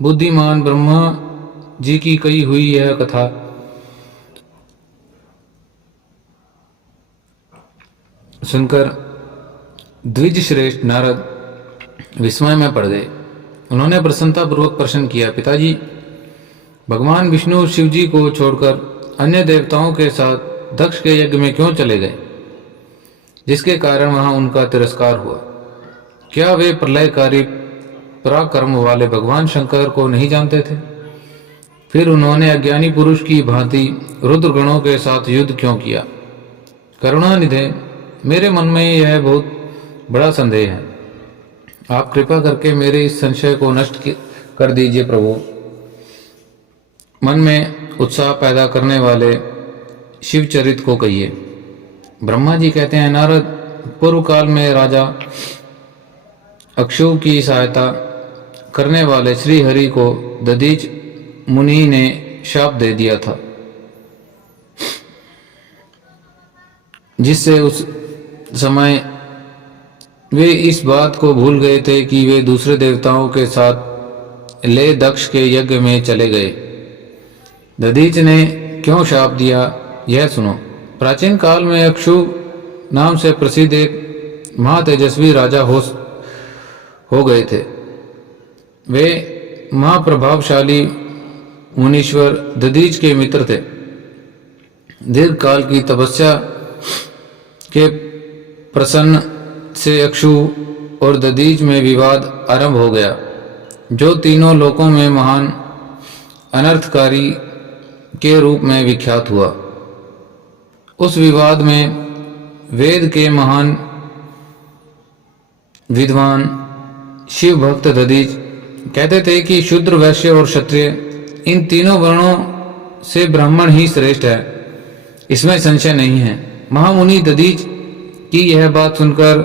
बुद्धिमान ब्रह्मा जी की कही हुई यह कथा सुनकर द्विज श्रेष्ठ नारद विस्मय में पड़ गए। उन्होंने प्रसन्नता पूर्वक प्रश्न किया, पिताजी, भगवान विष्णु शिव जी को छोड़कर अन्य देवताओं के साथ दक्ष के यज्ञ में क्यों चले गए, जिसके कारण वहां उनका तिरस्कार हुआ? क्या वे प्रलयकारी पराक्रम वाले भगवान शंकर को नहीं जानते थे? फिर उन्होंने अज्ञानी पुरुष की भांति रुद्रगणों के साथ युद्ध क्यों किया? करुणानिधे, मेरे मन में यह बहुत बड़ा संदेह है। आप कृपा करके मेरे इस संशय को नष्ट कर दीजिए प्रभु। मन में उत्साह पैदा करने वाले शिव चरित को कहिए। ब्रह्मा जी कहते हैं, नारद, पूर्व काल में राजा अक्षु की सहायता करने वाले श्री हरि को दधीच मुनि ने शाप दे दिया था, जिससे उस समय वे इस बात को भूल गए थे कि वे दूसरे देवताओं के साथ ले दक्ष के यज्ञ में चले गए। दधीच ने क्यों शाप दिया, यह सुनो। प्राचीन काल में अक्षु नाम से प्रसिद्ध एक महातेजस्वी राजा हो गए थे। वे महाप्रभावशाली मुनीश्वर दधीच के मित्र थे। दीर्घ काल की तपस्या के प्रसन्न से अक्षु और दधीच में विवाद आरंभ हो गया, जो तीनों लोकों में महान अनर्थकारी के रूप में विख्यात हुआ। उस विवाद में वेद के महान विद्वान शिव भक्त दधीच कहते थे कि शूद्र, वैश्य और क्षत्रिय, इन तीनों वर्णों से ब्राह्मण ही श्रेष्ठ है, इसमें संशय नहीं है। महामुनि दधीच की यह बात सुनकर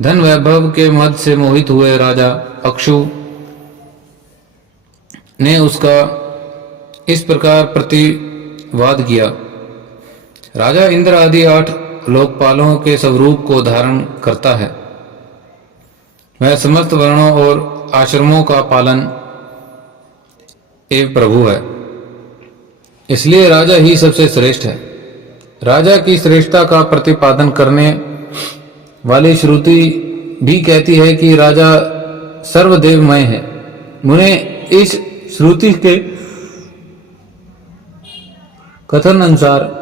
धन वैभव के मद से मोहित हुए राजा अक्षु ने उसका इस प्रकार प्रतिवाद किया। राजा इंद्र आदि 8 लोकपालों के स्वरूप को धारण करता है। वह समस्त वर्णों और आश्रमों का पालन एवं प्रभु है, इसलिए राजा ही सबसे श्रेष्ठ है। राजा की श्रेष्ठता का प्रतिपादन करने वाली श्रुति भी कहती है कि राजा सर्वदेवमय है। मुने इस श्रुति के कथन अनुसार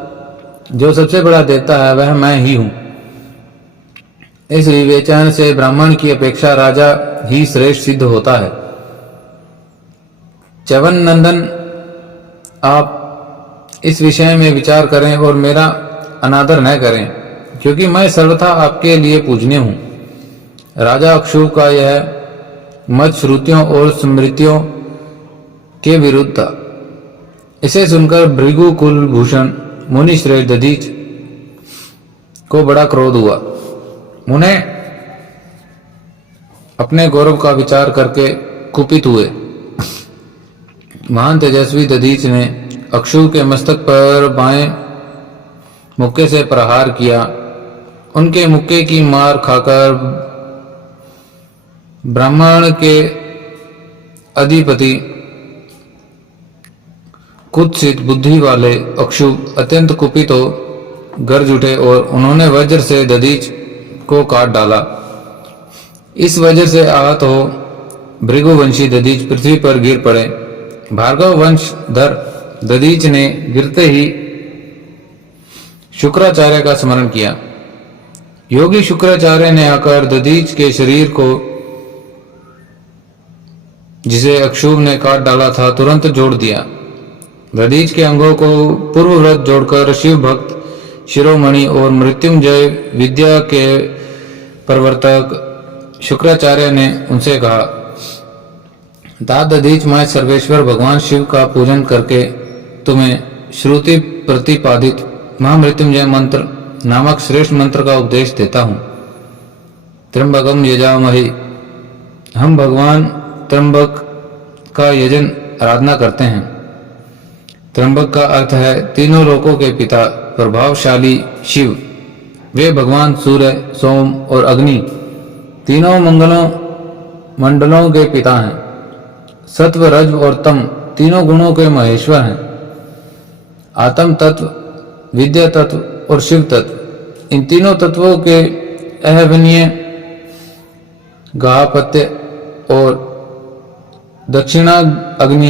जो सबसे बड़ा देवता है वह मैं ही हूं। इस विवेचन से ब्राह्मण की अपेक्षा राजा ही श्रेष्ठ सिद्ध होता है। च्यवन नंदन, आप इस विषय में विचार करें और मेरा अनादर न करें, क्योंकि मैं सर्वथा आपके लिए पूजनीय हूं। राजा अक्षु का यह मत श्रुतियों और स्मृतियों के विरुद्ध था। इसे सुनकर भृगु कुल भूषण मुनि श्रेष्ठ दधीच को बड़ा क्रोध हुआ। मुने अपने गौरव का विचार करके कुपित हुए। महान तेजस्वी दधीच ने अक्षु के मस्तक पर बाएं मुक्के से प्रहार किया। उनके मुक्के की मार खाकर ब्राह्मण के अधिपति कुत्सित बुद्धि वाले अक्षु अत्यंत कुपित हो गरज उठे और उन्होंने वज्र से दधीच को काट डाला। इस वज्र से आहत हो भृगुवंशी दधीच पृथ्वी पर गिर पड़े। भार्गव वंशधर दधीच ने गिरते ही शुक्राचार्य का स्मरण किया। योगी शुक्राचार्य ने आकर दधीच के शरीर को, जिसे अक्षुभ ने काट डाला था, तुरंत जोड़ दिया। दधीच के अंगों को पूर्ववत जोड़कर शिव भक्त शिरोमणि और मृत्युंजय विद्या के प्रवर्तक शुक्राचार्य ने उनसे कहा, तात दधीच, मैं सर्वेश्वर भगवान शिव का पूजन करके तुम्हें श्रुति प्रतिपादित महामृत्युंजय मंत्र नामक श्रेष्ठ मंत्र का उपदेश देता हूं। त्र्यंबकम यजामहे, हम भगवान त्र्यंबक का यजन आराधना करते हैं। त्र्यंबक का अर्थ है तीनों लोकों के पिता, प्रभावशाली शिव। वे भगवान सूर्य, सोम और अग्नि तीनों मंडलों के पिता हैं। सत्व, रज और तम तीनों गुणों के महेश्वर हैं। आत्म तत्व, विद्या तत्व और शिव तत्व, इन तीनों तत्वों के अहवनीय गाहपत्य और दक्षिणा अग्नि,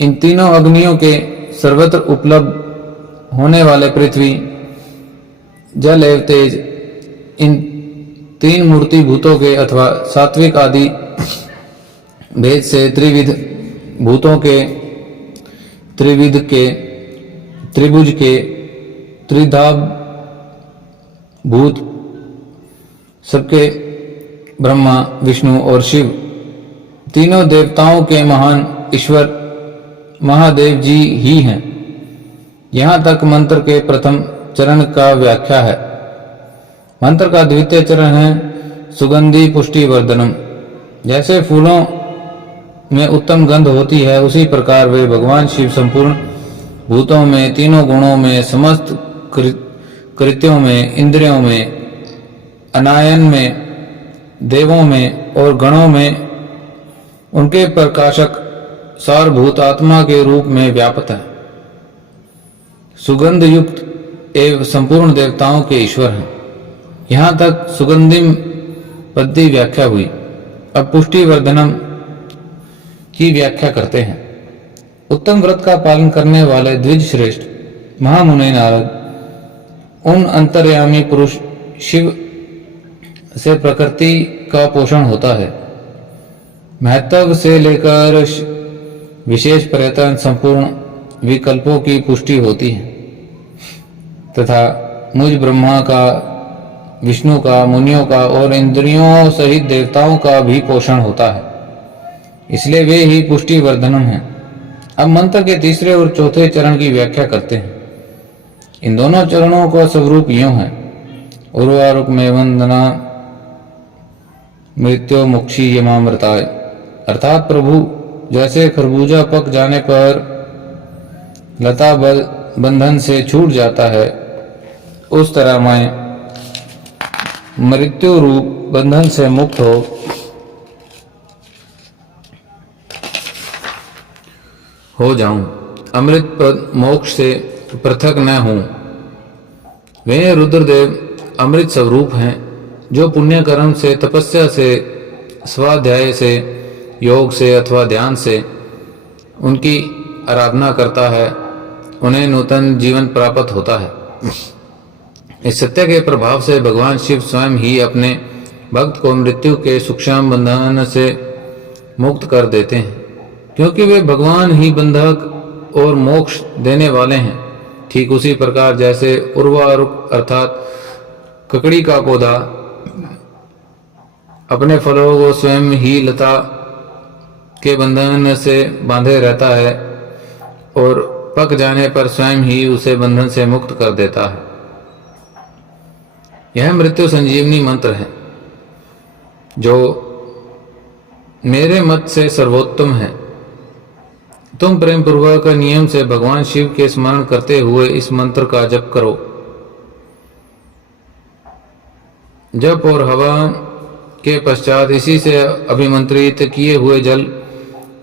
इन तीनों अग्नियों के सर्वत्र उपलब्ध होने वाले पृथ्वी, जल एवं तेज, इन तीन मूर्ति भूतों के अथवा सात्विक आदि भेद से त्रिविध भूतों के, त्रिविध के, त्रिभुज के, त्रिधा भूत सबके ब्रह्मा, विष्णु और शिव, तीनों देवताओं के महान ईश्वर महादेव जी ही हैं। यहाँ तक मंत्र के प्रथम चरण का व्याख्या है। मंत्र का द्वितीय चरण है सुगंधि पुष्टि वर्धनम। जैसे फूलों में उत्तम गंध होती है, उसी प्रकार वे भगवान शिव संपूर्ण भूतों में, तीनों गुणों में, समस्त कृत्यों में, इंद्रियों में, अनायन में, देवों में और गणों में उनके प्रकाशक सारभूत आत्मा के रूप में व्याप्त है। सुगंध युक्त एवं संपूर्ण देवताओं के ईश्वर हैं। यहाँ तक सुगंधिम पद्य व्याख्या हुई। अब पुष्टि वर्धनम की व्याख्या करते हैं। उत्तम व्रत का पालन करने वाले द्विज श्रेष्ठ महामुनि नारद उन अंतर्यामी पुरुष शिव से प्रकृति का पोषण होता है। महत्व से लेकर विशेष पर्यटन संपूर्ण विकल्पों की पुष्टि होती है तथा मुझ ब्रह्मा का, विष्णु का, मुनियों का और इंद्रियों सहित देवताओं का भी पोषण होता है। इसलिए वे ही पुष्टि वर्धनम हैं। अब मंत्र के तीसरे और चौथे चरण की व्याख्या करते हैं। इन दोनों चरणों का स्वरूप यूं है। उर्वारुक में वंदना मृत्यो मोक्षी यमामृताय, अर्थात प्रभु जैसे खरबूजा पक जाने पर लता बंधन से छूट जाता है, उस तरह मैं मृत्यु रूप बंधन से मुक्त हो जाऊं, अमृत पद मोक्ष से पृथक न हूं। वे रुद्रदेव अमृत स्वरूप हैं, जो पुण्य कर्म से, तपस्या से, स्वाध्याय से, योग से अथवा ध्यान से उनकी आराधना करता है, उन्हें नूतन जीवन प्राप्त होता है। इस सत्य के प्रभाव से भगवान शिव स्वयं ही अपने भक्त को मृत्यु के सूक्ष्म बंधन से मुक्त कर देते हैं, क्योंकि वे भगवान ही बंधक और मोक्ष देने वाले हैं। ठीक उसी प्रकार जैसे उर्वारुक अर्थात ककड़ी का पौधा अपने फलों को स्वयं ही लता के बंधन से बांधे रहता है और पक जाने पर स्वयं ही उसे बंधन से मुक्त कर देता है। यह मृत्यु संजीवनी मंत्र है, जो मेरे मत से सर्वोत्तम है। तुम प्रेम पूर्वक नियम से भगवान शिव के स्मरण करते हुए इस मंत्र का जप करो। जप और हवन के पश्चात इसी से अभिमंत्रित किए हुए जल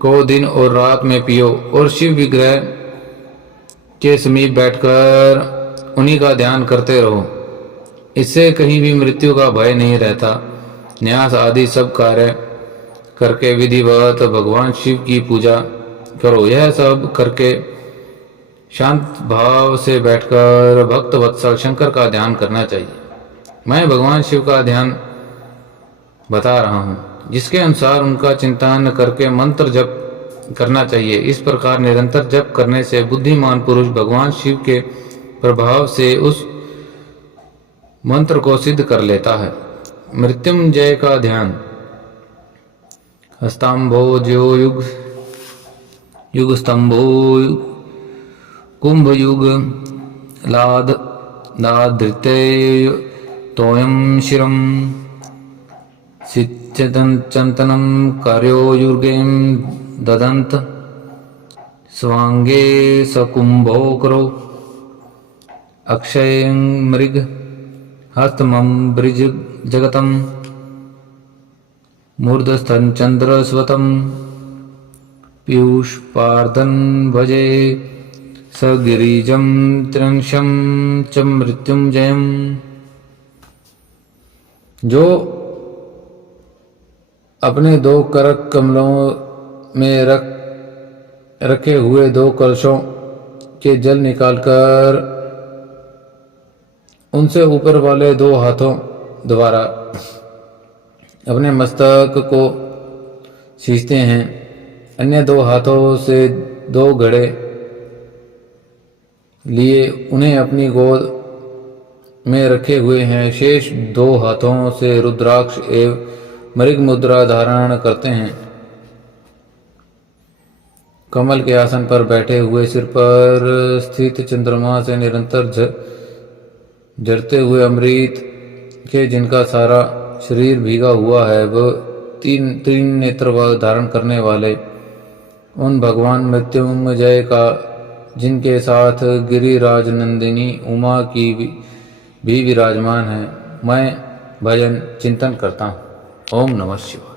को दिन और रात में पियो और शिव विग्रह के समीप बैठकर उन्हीं का ध्यान करते रहो। इससे कहीं भी मृत्यु का भय नहीं रहता। न्यास आदि सब कार्य करके विधिवत भगवान शिव की पूजा करो। यह सब करके शांत भाव से बैठकर भक्त वत्सल शंकर का ध्यान करना चाहिए। मैं भगवान शिव का ध्यान बता रहा हूँ, जिसके अनुसार उनका चिंतन करके मंत्र जप करना चाहिए। इस प्रकार निरंतर जप करने से बुद्धिमान पुरुष भगवान शिव के प्रभाव से उस मंत्र को सिद्ध कर लेता है। मृत्युंजय का ध्यान। हस्तांभोज्यो युग युग स्तंभो कुंभ युग लाद लादृते तोयम शिरम चिंतनम कार्योयुर्गेम ददंत स्वांगे सकुंभो करो अक्षय मृग हस्तमं ब्रिज जगतम मूर्धस्थं चंद्र स्वतम पीयूषपार्दन भजे सगिरिजं त्रिंशं च मृत्युंजयम्। जो अपने दो करक कमलों में रखे हुए दो कलशों के जल निकालकर उनसे ऊपर वाले दो हाथों द्वारा अपने मस्तक को सींचते हैं, अन्य दो हाथों से दो घड़े लिए उन्हें अपनी गोद में रखे हुए हैं, शेष दो हाथों से रुद्राक्ष एवं मृग मुद्रा धारण करते हैं। कमल के आसन पर बैठे हुए सिर पर स्थित चंद्रमा से निरंतर झरते हुए अमृत के जिनका सारा शरीर भीगा हुआ है, वह तीन नेत्र धारण करने वाले उन भगवान मृत्युंजय का, जिनके साथ गिरिराज नंदिनी उमा की भी विराजमान है, मैं भजन चिंतन करता हूँ। ओम नमः शिवाय।